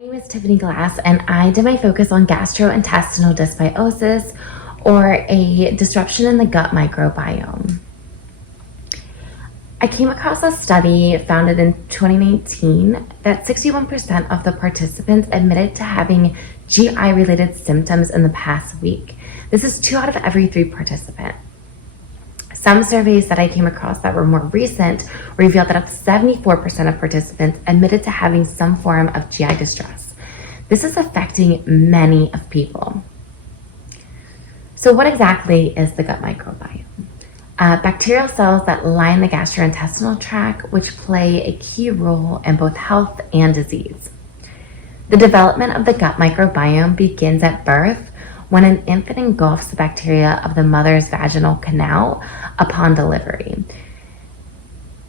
My name is Tiffany Glass, and I did my focus on gastrointestinal dysbiosis, or a disruption in the gut microbiome. I came across a study founded in 2019 that 61% of the participants admitted to having GI-related symptoms in the past week. This is 2 out of every 3 participants. Some surveys that I came across that were more recent revealed that up to 74% of participants admitted to having some form of GI distress. This is affecting many of people. So what exactly is the gut microbiome? Bacterial cells that line the gastrointestinal tract, which play a key role in both health and disease. The development of the gut microbiome begins at birth, when an infant engulfs the bacteria of the mother's vaginal canal upon delivery.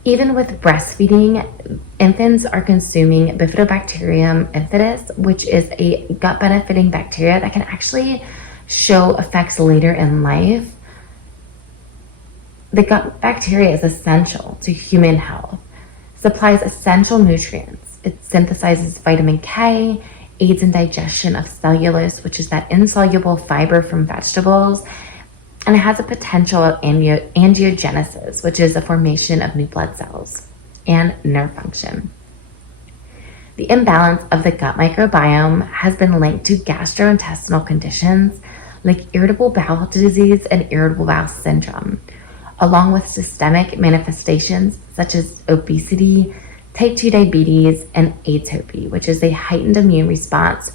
Even with breastfeeding, infants are consuming Bifidobacterium infidus, which is a gut-benefiting bacteria that can actually show effects later in life. The gut bacteria is essential to human health, supplies essential nutrients. It synthesizes vitamin K, aids in digestion of cellulose, which is that insoluble fiber from vegetables, and it has a potential of angiogenesis, which is a formation of new blood cells, and nerve function. The imbalance of the gut microbiome has been linked to gastrointestinal conditions like irritable bowel disease and irritable bowel syndrome, along with systemic manifestations such as obesity, type 2 diabetes, and atopy, which is a heightened immune response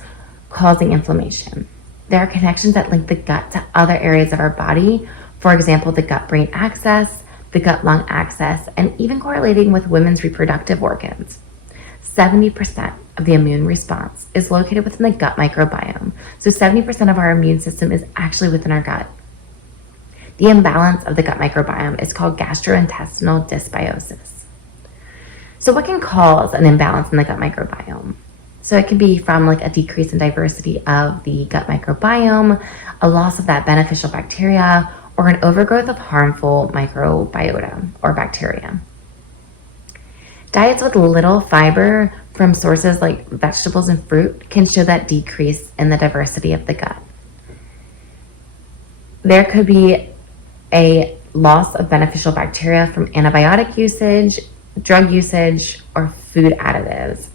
causing inflammation. There are connections that link the gut to other areas of our body, for example, the gut-brain axis, the gut-lung axis, and even correlating with women's reproductive organs. 70% of the immune response is located within the gut microbiome, so 70% of our immune system is actually within our gut. The imbalance of the gut microbiome is called gastrointestinal dysbiosis. So what can cause an imbalance in the gut microbiome? So it can be from like a decrease in diversity of the gut microbiome, a loss of that beneficial bacteria, or an overgrowth of harmful microbiota or bacteria. Diets with little fiber from sources like vegetables and fruit can show that decrease in the diversity of the gut. There could be a loss of beneficial bacteria from antibiotic usage, drug usage, or food additives.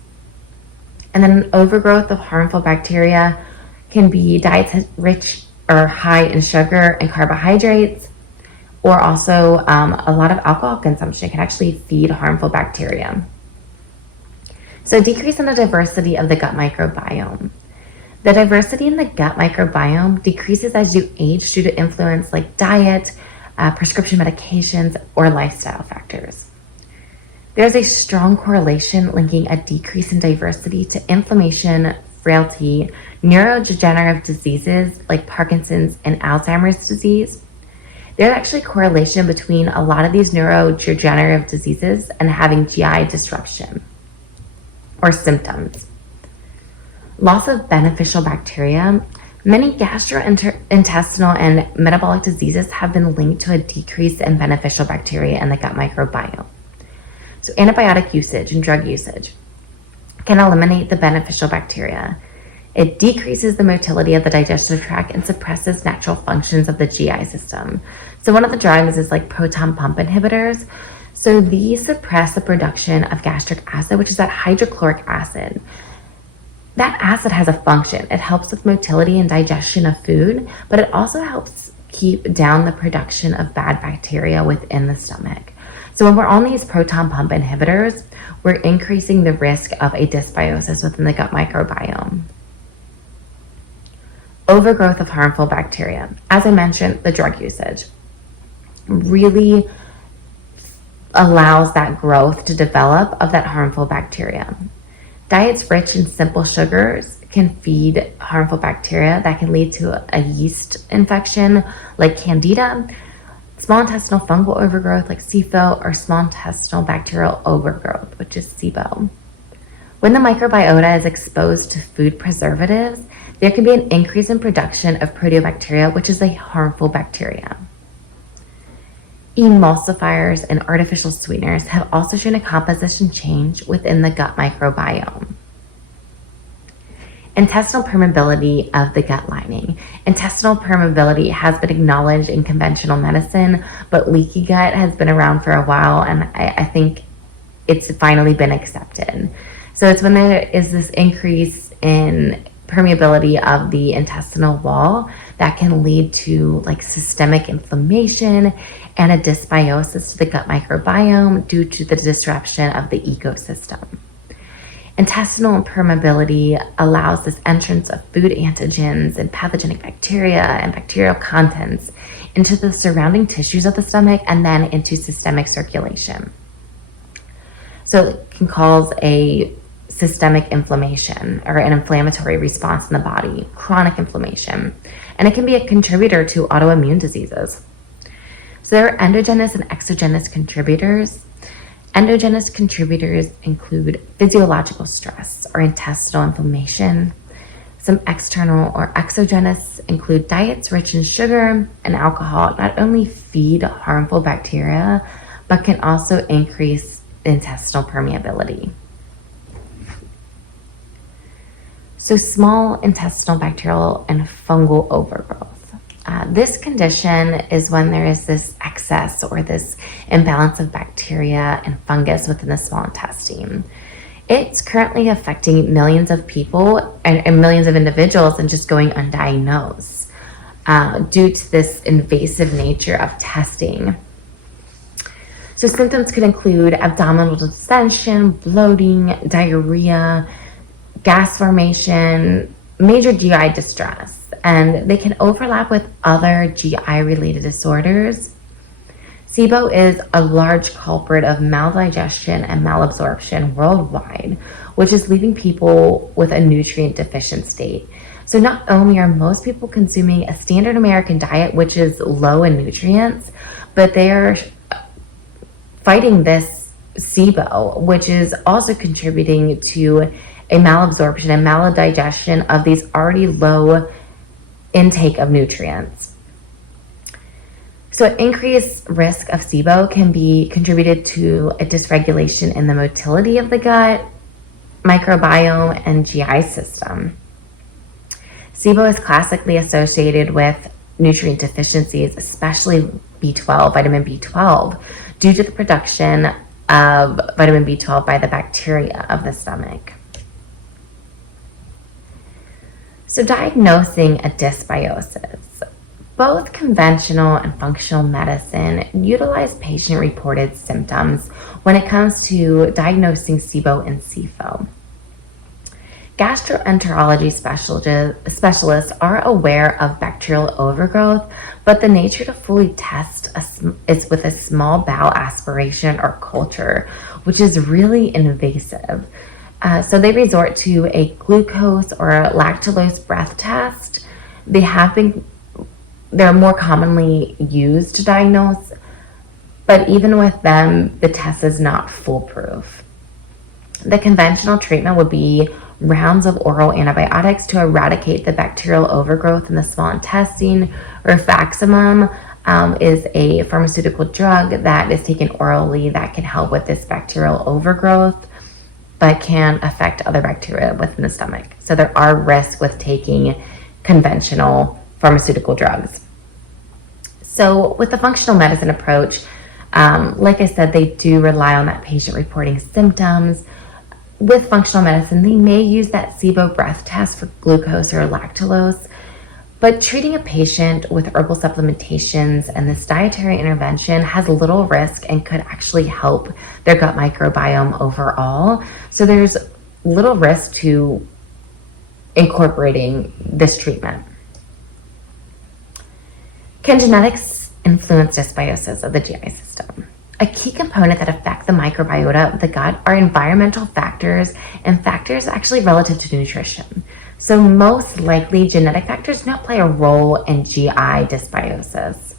And then an overgrowth of harmful bacteria can be diets rich or high in sugar and carbohydrates, or also a lot of alcohol consumption can actually feed harmful bacteria. So decrease in the diversity of the gut microbiome. The diversity in the gut microbiome decreases as you age due to influence like diet, prescription medications, or lifestyle factors. There's a strong correlation linking a decrease in diversity to inflammation, frailty, neurodegenerative diseases like Parkinson's and Alzheimer's disease. There's actually correlation between a lot of these neurodegenerative diseases and having GI disruption or symptoms. Loss of beneficial bacteria. Many gastrointestinal and metabolic diseases have been linked to a decrease in beneficial bacteria in the gut microbiome. So antibiotic usage and drug usage can eliminate the beneficial bacteria. It decreases the motility of the digestive tract and suppresses natural functions of the GI system. So one of the drugs is like proton pump inhibitors. So these suppress the production of gastric acid, which is that hydrochloric acid. That acid has a function. It helps with motility and digestion of food, but it also helps keep down the production of bad bacteria within the stomach. So when we're on these proton pump inhibitors, we're increasing the risk of a dysbiosis within the gut microbiome. Overgrowth of harmful bacteria. As I mentioned, the drug usage really allows that growth to develop of that harmful bacteria. Diets rich in simple sugars can feed harmful bacteria that can lead to a yeast infection like Candida, small intestinal fungal overgrowth like SIFO, or small intestinal bacterial overgrowth, which is SIBO. When the microbiota is exposed to food preservatives, there can be an increase in production of proteobacteria, which is a harmful bacteria. Emulsifiers and artificial sweeteners have also shown a composition change within the gut microbiome. Intestinal permeability of the gut lining. Intestinal permeability has been acknowledged in conventional medicine, but leaky gut has been around for a while, and I think it's finally been accepted. So it's when there is this increase in permeability of the intestinal wall that can lead to like systemic inflammation and a dysbiosis to the gut microbiome due to the disruption of the ecosystem. Intestinal permeability allows this entrance of food antigens and pathogenic bacteria and bacterial contents into the surrounding tissues of the stomach and then into systemic circulation. So it can cause a systemic inflammation or an inflammatory response in the body, chronic inflammation, and it can be a contributor to autoimmune diseases. So there are endogenous and exogenous contributors. Endogenous contributors include physiological stress or intestinal inflammation. Some external or exogenous include diets rich in sugar and alcohol not only feed harmful bacteria, but can also increase intestinal permeability. So small intestinal bacterial and fungal overgrowth. This condition is when there is this excess or this imbalance of bacteria and fungus within the small intestine. It's currently affecting millions of people and millions of individuals and just going undiagnosed due to this invasive nature of testing. So symptoms could include abdominal distension, bloating, diarrhea, gas formation, major GI distress, and they can overlap with other GI-related disorders. SIBO is a large culprit of maldigestion and malabsorption worldwide, which is leaving people with a nutrient deficient state. So not only are most people consuming a standard American diet, which is low in nutrients, but they are fighting this SIBO, which is also contributing to a malabsorption and maldigestion of these already low intake of nutrients. So an increased risk of SIBO can be contributed to a dysregulation in the motility of the gut, microbiome, and GI system. SIBO is classically associated with nutrient deficiencies, especially B12, vitamin B12, due to the production of vitamin B12 by the bacteria of the stomach. So diagnosing a dysbiosis. Both conventional and functional medicine utilize patient-reported symptoms when it comes to diagnosing SIBO and SIFO. Gastroenterology specialists are aware of bacterial overgrowth, but the nature to fully test is with a small bowel aspiration or culture, which is really invasive. So they resort to a glucose or a lactulose breath test. They're more commonly used to diagnose, but even with them, the test is not foolproof. The conventional treatment would be rounds of oral antibiotics to eradicate the bacterial overgrowth in the small intestine. Rifaximin is a pharmaceutical drug that is taken orally that can help with this bacterial overgrowth, but can affect other bacteria within the stomach. So there are risks with taking conventional pharmaceutical drugs. So with the functional medicine approach, like I said, they do rely on that patient reporting symptoms. With functional medicine, they may use that SIBO breath test for glucose or lactulose, but treating a patient with herbal supplementations and this dietary intervention has little risk and could actually help their gut microbiome overall. So there's little risk to incorporating this treatment. Can genetics influence dysbiosis of the GI system? A key component that affect the microbiota of the gut are environmental factors and factors actually relative to nutrition. So most likely genetic factors do not play a role in GI dysbiosis.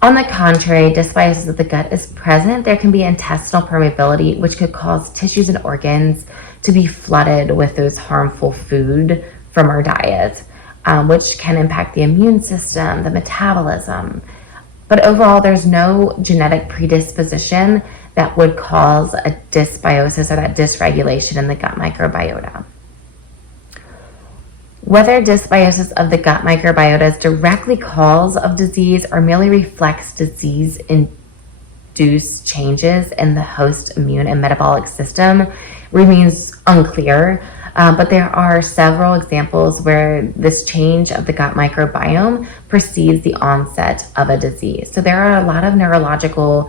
On the contrary, dysbiosis of the gut is present. There can be intestinal permeability, which could cause tissues and organs to be flooded with those harmful food from our diet, which can impact the immune system, the metabolism. But overall, there's no genetic predisposition that would cause a dysbiosis or that dysregulation in the gut microbiota. Whether dysbiosis of the gut microbiota is directly cause of disease or merely reflects disease-induced changes in the host immune and metabolic system remains unclear. But there are several examples where this change of the gut microbiome precedes the onset of a disease. So there are a lot of neurological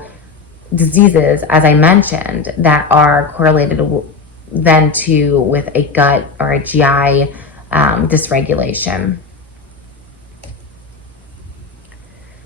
diseases, as I mentioned, that are correlated then with a gut or a GI dysregulation.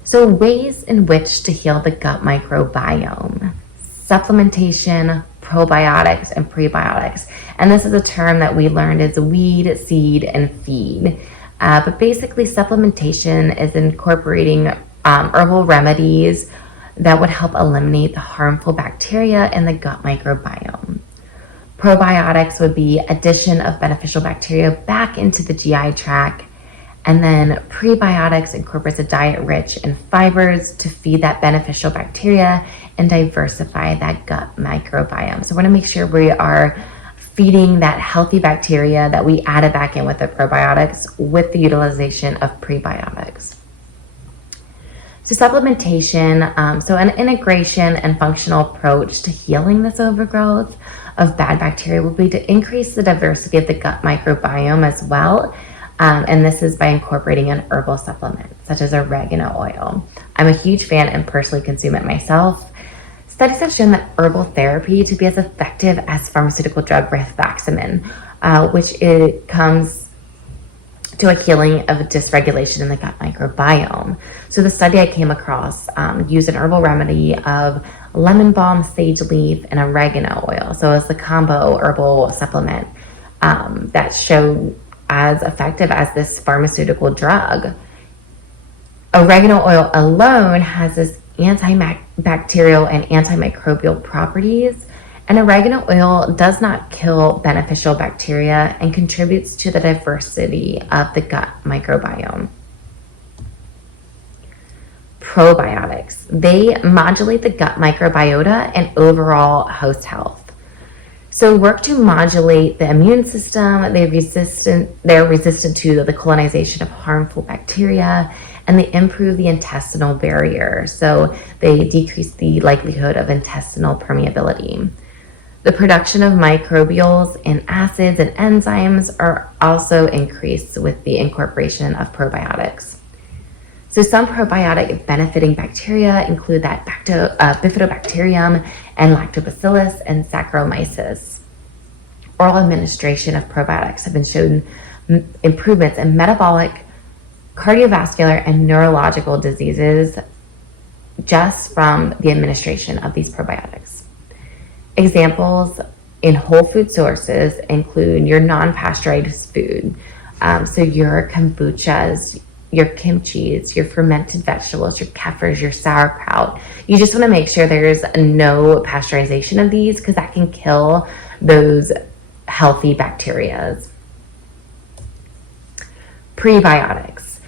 So ways in which to heal the gut microbiome: supplementation, probiotics, and prebiotics. And this is a term that we learned is weed, seed, and feed. But basically, supplementation is incorporating herbal remedies that would help eliminate the harmful bacteria in the gut microbiome. Probiotics would be addition of beneficial bacteria back into the GI tract. And then prebiotics incorporates a diet rich in fibers to feed that beneficial bacteria and diversify that gut microbiome. So we want to make sure we are feeding that healthy bacteria that we added back in with the probiotics with the utilization of prebiotics. So supplementation, so an integration and functional approach to healing this overgrowth of bad bacteria will be to increase the diversity of the gut microbiome as well. And this is by incorporating an herbal supplement, such as oregano oil. I'm a huge fan and personally consume it myself. Studies have shown that herbal therapy to be as effective as pharmaceutical drug rifaximin, which it comes to a healing of dysregulation in the gut microbiome. So the study I came across used an herbal remedy of lemon balm, sage leaf, and oregano oil. So it's the combo herbal supplement that showed as effective as this pharmaceutical drug. Oregano oil alone has this antibacterial and antimicrobial properties, and oregano oil does not kill beneficial bacteria and contributes to the diversity of the gut microbiome. Probiotics. They modulate the gut microbiota and overall host health. So work to modulate the immune system. They're resistant to the colonization of harmful bacteria, and they improve the intestinal barrier. So they decrease the likelihood of intestinal permeability. The production of microbials and acids and enzymes are also increased with the incorporation of probiotics. So some probiotic benefiting bacteria include that bifidobacterium and lactobacillus and Saccharomyces. Oral administration of probiotics have been shown improvements in metabolic, cardiovascular, and neurological diseases just from the administration of these probiotics. Examples in whole food sources include your non-pasteurized food, so your kombuchas, your kimchis, your fermented vegetables, your kefirs, your sauerkraut. You just want to make sure there's no pasteurization of these because that can kill those healthy bacteria. Prebiotics.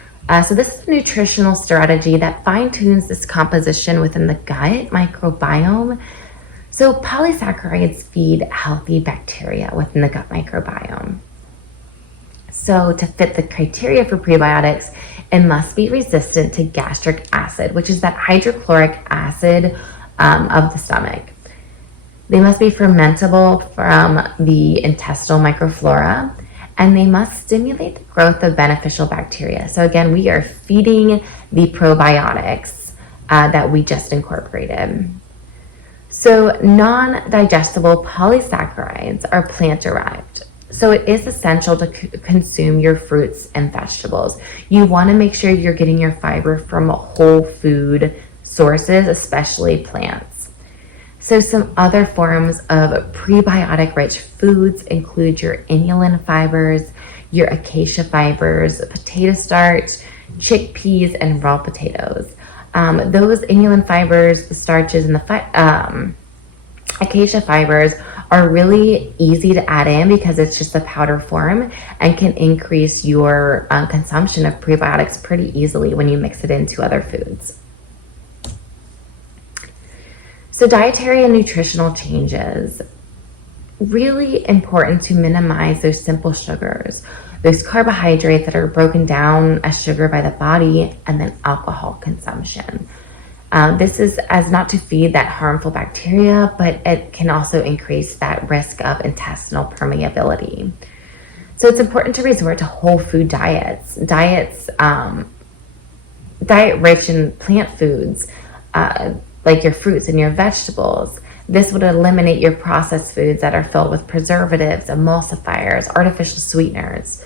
So this is a nutritional strategy that fine-tunes this composition within the gut microbiome. So polysaccharides feed healthy bacteria within the gut microbiome. So to fit the criteria for prebiotics, it must be resistant to gastric acid, which is that hydrochloric acid of the stomach. They must be fermentable from the intestinal microflora, and they must stimulate the growth of beneficial bacteria. So again, we are feeding the probiotics that we just incorporated. So non-digestible polysaccharides are plant-derived. So it is essential to consume your fruits and vegetables. You want to make sure you're getting your fiber from whole food sources, especially plants. So some other forms of prebiotic-rich foods include your inulin fibers, your acacia fibers, potato starch, chickpeas, and raw potatoes. Those inulin fibers, the starches, and the acacia fibers are really easy to add in because it's just a powder form and can increase your consumption of prebiotics pretty easily when you mix it into other foods. So dietary and nutritional changes. Really important to minimize those simple sugars. those carbohydrates that are broken down as sugar by the body, and then alcohol consumption. This is as not to feed that harmful bacteria, but it can also increase that risk of intestinal permeability. So it's important to resort to whole food diets, diet rich in plant foods, like your fruits and your vegetables. This would eliminate your processed foods that are filled with preservatives, emulsifiers, artificial sweeteners.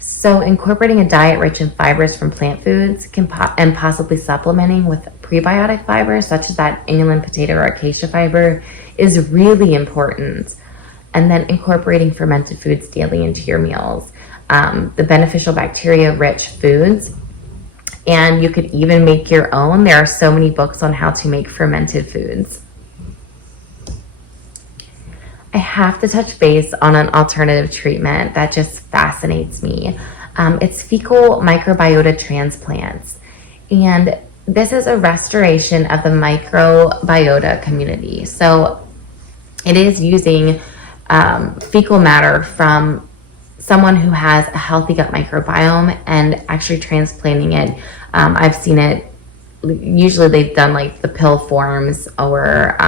So incorporating a diet rich in fibers from plant foods and possibly supplementing with prebiotic fibers, such as that inulin, potato, or acacia fiber, is really important. And then incorporating fermented foods daily into your meals. The beneficial bacteria-rich foods, and you could even make your own. There are so many books on how to make fermented foods. I have to touch base on an alternative treatment that just fascinates me. It's fecal microbiota transplants. And this is a restoration of the microbiota community. So it is using fecal matter from someone who has a healthy gut microbiome and actually transplanting it. I've seen it, usually they've done like the pill forms, or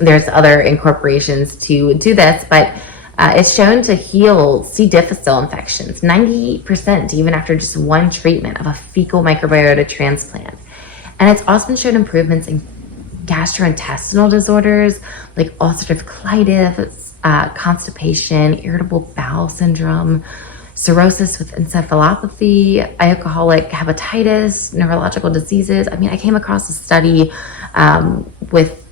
there's other incorporations to do this, but it's shown to heal C. difficile infections 90%, even after just one treatment of a fecal microbiota transplant. And it's also been shown improvements in gastrointestinal disorders like ulcerative colitis, constipation, irritable bowel syndrome, cirrhosis with encephalopathy, alcoholic hepatitis, neurological diseases. I mean, I came across a study with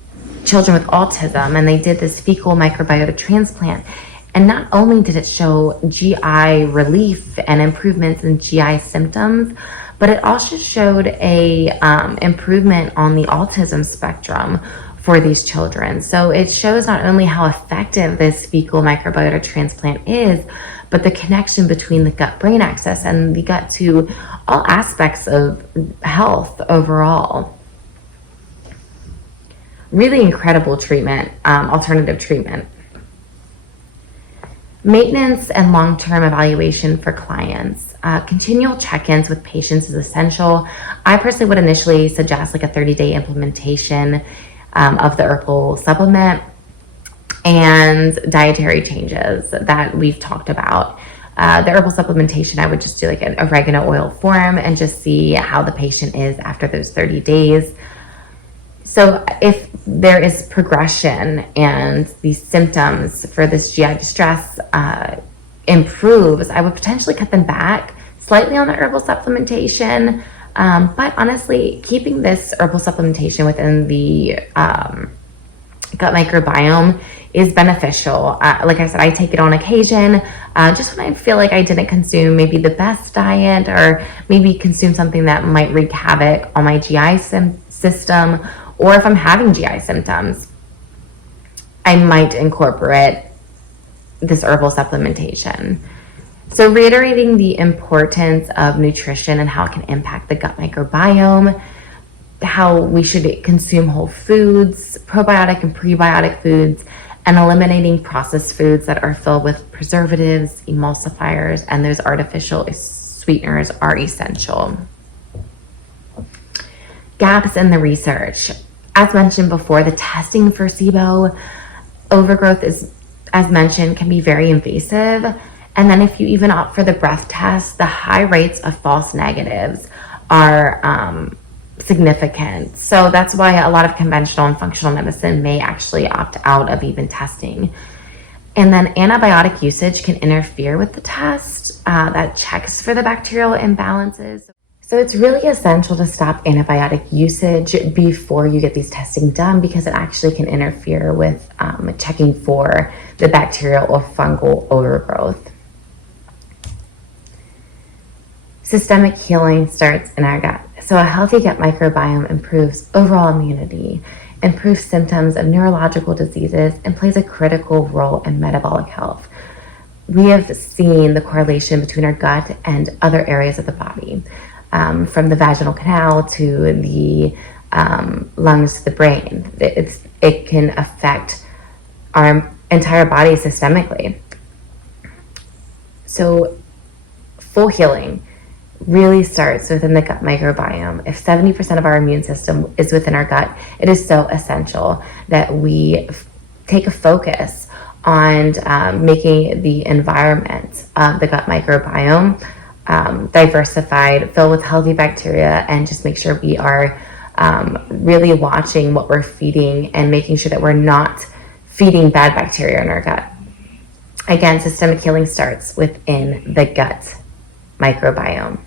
children with autism, and they did this fecal microbiota transplant. And not only did it show GI relief and improvements in GI symptoms, but it also showed a improvement on the autism spectrum for these children. So it shows not only how effective this fecal microbiota transplant is, but the connection between the gut-brain axis and the gut to all aspects of health overall. Really incredible treatment, alternative treatment. Maintenance and long-term evaluation for clients. Continual check-ins with patients is essential. I personally would initially suggest like a 30-day implementation of the herbal supplement and dietary changes that we've talked about. The herbal supplementation, I would just do like an oregano oil form and just see how the patient is after those 30 days. So if there is progression and these symptoms for this GI distress improves, I would potentially cut them back slightly on the herbal supplementation. But honestly, keeping this herbal supplementation within the gut microbiome is beneficial. Like I said, I take it on occasion, just when I feel like I didn't consume maybe the best diet, or maybe consume something that might wreak havoc on my GI system, or if I'm having GI symptoms, I might incorporate this herbal supplementation. So reiterating the importance of nutrition and how it can impact the gut microbiome, how we should consume whole foods, probiotic and prebiotic foods, and eliminating processed foods that are filled with preservatives, emulsifiers, and those artificial sweeteners are essential. Gaps in the research. As mentioned before, the testing for SIBO overgrowth is, as mentioned, can be very invasive. And then if you even opt for the breath test, the high rates of false negatives are significant. So that's why a lot of conventional and functional medicine may actually opt out of even testing. And then antibiotic usage can interfere with the test that checks for the bacterial imbalances. So it's really essential to stop antibiotic usage before you get these testing done, because it actually can interfere with checking for the bacterial or fungal overgrowth. Systemic healing starts in our gut. So a healthy gut microbiome improves overall immunity, improves symptoms of neurological diseases, and plays a critical role in metabolic health. We have seen the correlation between our gut and other areas of the body. From the vaginal canal to the lungs to the brain. It can affect our entire body systemically. So full healing really starts within the gut microbiome. If 70% of our immune system is within our gut, it is so essential that we take a focus on making the environment of the gut microbiome diversified, filled with healthy bacteria, and just make sure we are really watching what we're feeding and making sure that we're not feeding bad bacteria in our gut. Again, systemic healing starts within the gut microbiome.